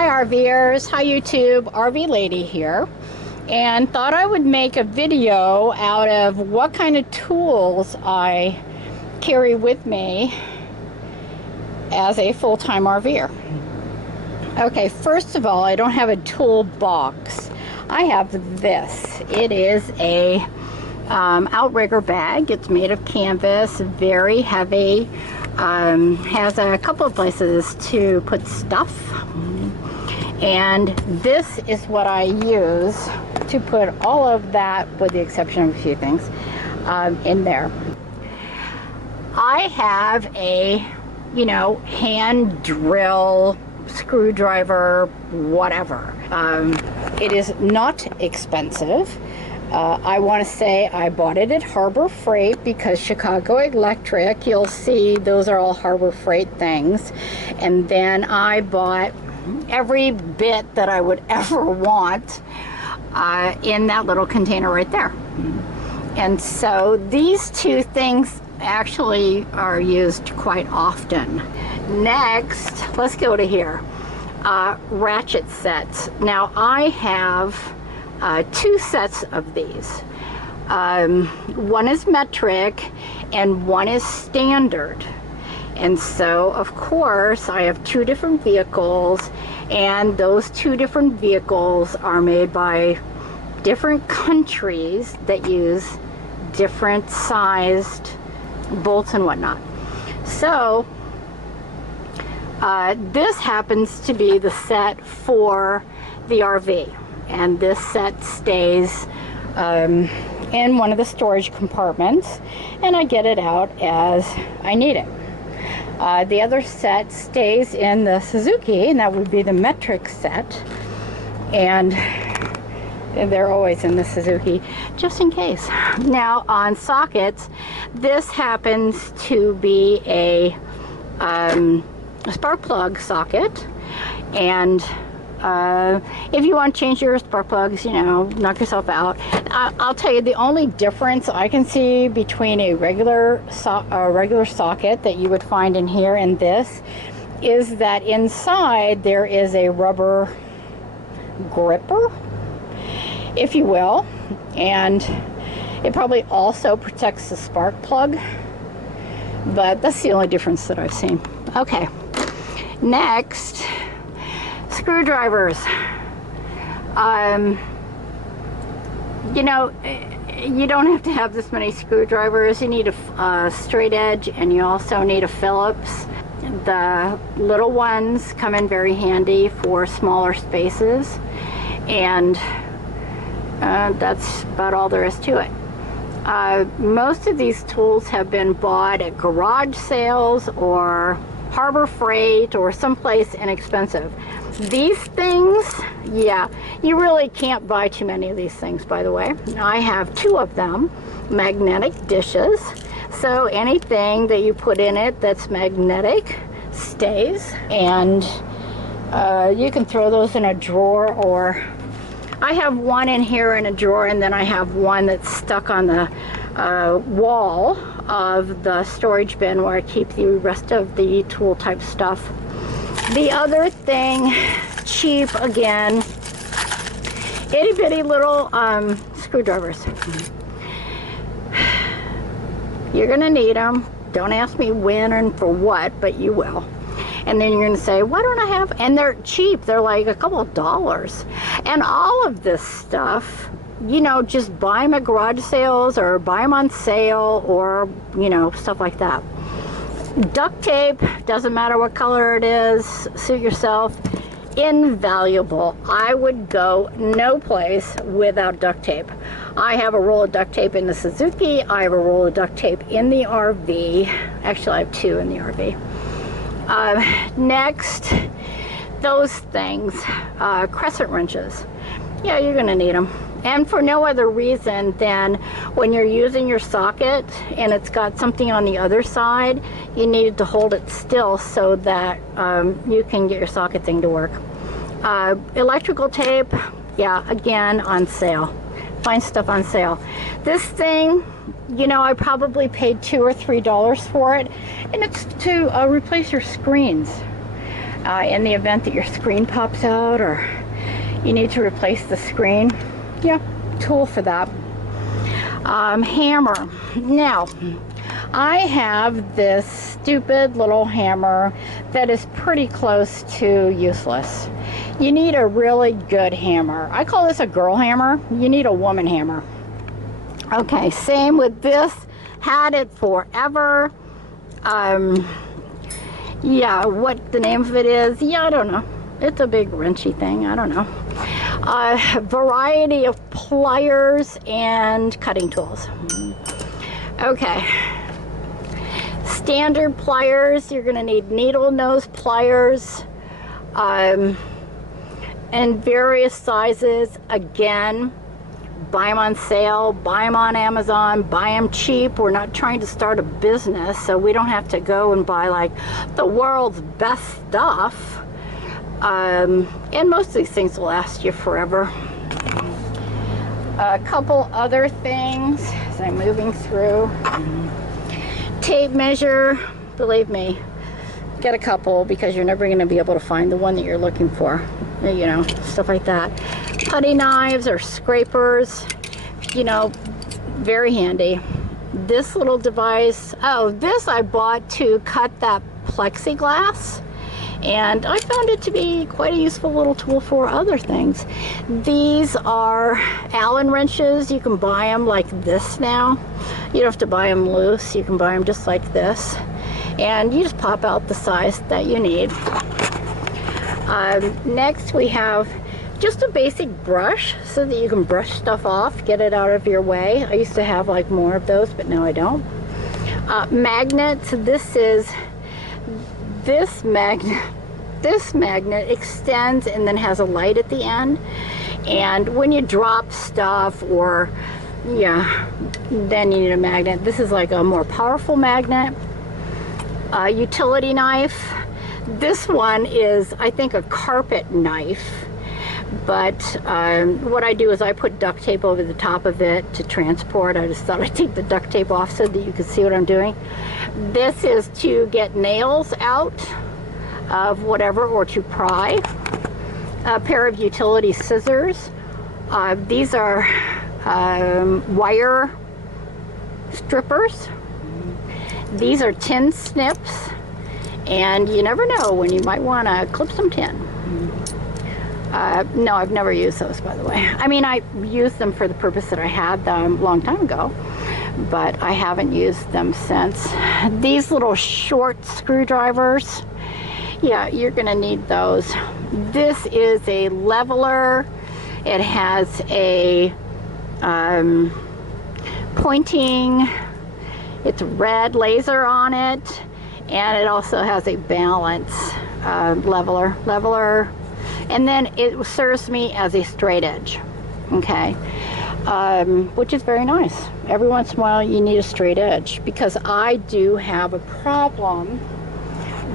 Hi RVers, hi YouTube, RV Lady here, and thought I would make a video out of what kind of tools I carry with me as a full-time RVer. Okay, first of all, I don't have a toolbox. I have this. It is a outrigger bag. It's made of canvas, very heavy, has a couple of places to put stuff. And this is what I use to put all of that, with the exception of a few things, in there. I have a, hand drill, screwdriver, whatever. It is not expensive. I want to say I bought it at Harbor Freight because Chicago Electric, you'll see those are all Harbor Freight things. And then I bought every bit that I would ever want in that little container right there. And so these two things actually are used quite often. Next, let's go to here. Ratchet sets. Now I have two sets of these. One is metric and one is standard. And so, of course, I have two different vehicles, and those two different vehicles are made by different countries that use different sized bolts and whatnot. So, this happens to be the set for the RV, and this set stays in one of the storage compartments, and I get it out as I need it. The other set stays in the Suzuki, and that would be the metric set, and they're always in the Suzuki, just in case. Now on sockets, this happens to be a spark plug socket, and if you want to change your spark plugs, knock yourself out. I'll tell you, the only difference I can see between a regular socket that you would find in here and this is that inside there is a rubber gripper, if you will, and it probably also protects the spark plug, but that's the only difference that I've seen. Okay, next, screwdrivers. You don't have to have this many screwdrivers. You need a straight edge, and you also need a Phillips. The little ones come in very handy for smaller spaces, and that's about all there is to it. Most of these tools have been bought at garage sales or Harbor Freight or someplace inexpensive. These things, yeah, you really can't buy too many of these things, by the way. I have two of them, magnetic dishes. So anything that you put in it that's magnetic stays, and you can throw those in a drawer, or I have one in here in a drawer, and then I have one that's stuck on the wall of the storage bin where I keep the rest of the tool type stuff. The other thing, cheap again, itty bitty little screwdrivers. You're gonna need them. Don't ask me when and for what, but you will. And then you're gonna say, why don't I have, and they're cheap, they're like a couple of dollars. And all of this stuff, just buy them at garage sales or buy them on sale, or, stuff like that. Duct tape, doesn't matter what color it is, suit yourself, invaluable. I would go no place without duct tape. I have a roll of duct tape in the Suzuki, I have a roll of duct tape in the RV. Actually, I have two in the RV. Next, those things, crescent wrenches. Yeah, you're gonna need them. And for no other reason than when you're using your socket and it's got something on the other side, you need to hold it still so that you can get your socket thing to work. Electrical tape, yeah, again, on sale. Find stuff on sale. This thing, I probably paid $2 or $3 for it, and it's to replace your screens. in the event that your screen pops out or you need to replace the screen. Yeah, tool for that. Hammer. Now, I have this stupid little hammer that is pretty close to useless. You need a really good hammer. I call this a girl hammer. You need a woman hammer. Okay, same with this. Had it forever. Yeah, what the name of it is, yeah, I don't know. It's a big wrenchy thing, I don't know. Variety of pliers and cutting tools. Okay. Standard pliers, you're gonna need needle nose pliers, and various sizes. Again, buy them on sale, buy them on Amazon, buy them cheap. We're not trying to start a business, so we don't have to go and buy like the world's best stuff. And most of these things will last you forever. A couple other things as I'm moving through. Tape measure, believe me, get a couple because you're never going to be able to find the one that you're looking for. You know, stuff like that. Putty knives or scrapers, you know, very handy. This little device, oh, this I bought to cut that plexiglass, and I found it to be quite a useful little tool for other things. These are Allen wrenches. You can buy them like this now. You don't have to buy them loose. You can buy them just like this, and you just pop out the size that you need. Next we have just a basic brush so that you can brush stuff off, get it out of your way. I used to have like more of those, but now I don't. Magnets. This magnet extends and then has a light at the end, and when you drop stuff or then you need a magnet. This is like a more powerful magnet. Utility knife. This one is, I think, a carpet knife, but what I do is I put duct tape over the top of it to transport. I just thought I'd take the duct tape off so that you could see what I'm doing. This is to get nails out of whatever, or to pry. A pair of utility scissors. These are wire strippers. These are tin snips, and you never know when you might want to clip some tin. No, I've never used those, by the way. I mean, I used them for the purpose that I had them a long time ago, but I haven't used them since. These little short screwdrivers, yeah, you're gonna need those. This is a leveler. It has a pointing, it's red laser on it, and it also has a balance leveler, and then it serves me as a straight edge, okay, which is very nice. Every once in a while you need a straight edge, because I do have a problem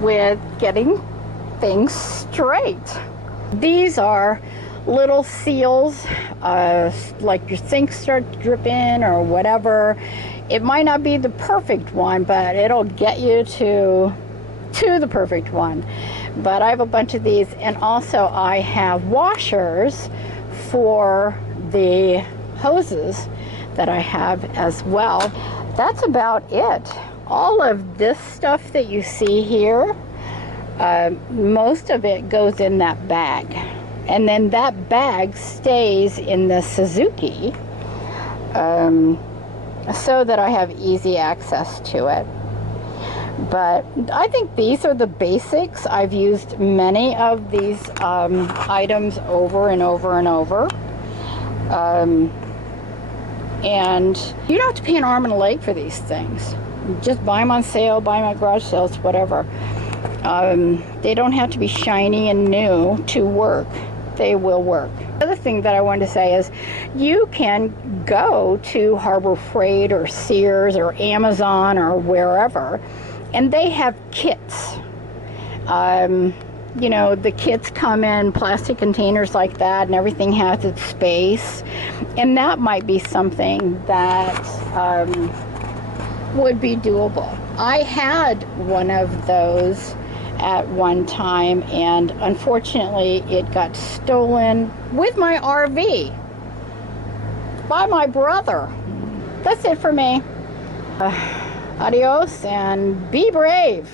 with getting things straight. These are little seals, like your sink starts dripping or whatever. It might not be the perfect one, but it'll get you to the perfect one. But I have a bunch of these, and also I have washers for the hoses that I have as well. That's about it. All of this stuff that you see here, most of it goes in that bag, and then that bag stays in the Suzuki, so that I have easy access to it. But I think these are the basics. I've used many of these items over and over and over. And you don't have to pay an arm and a leg for these things. Just buy them on sale, buy them at garage sales, whatever. They don't have to be shiny and new to work. They will work. The other thing that I wanted to say is you can go to Harbor Freight or Sears or Amazon or wherever, and they have kits. You know, the kits come in plastic containers like that, and everything has its space, and that might be something that would be doable. I had one of those at one time, and unfortunately it got stolen with my RV by my brother. That's it for me. Adios and be brave.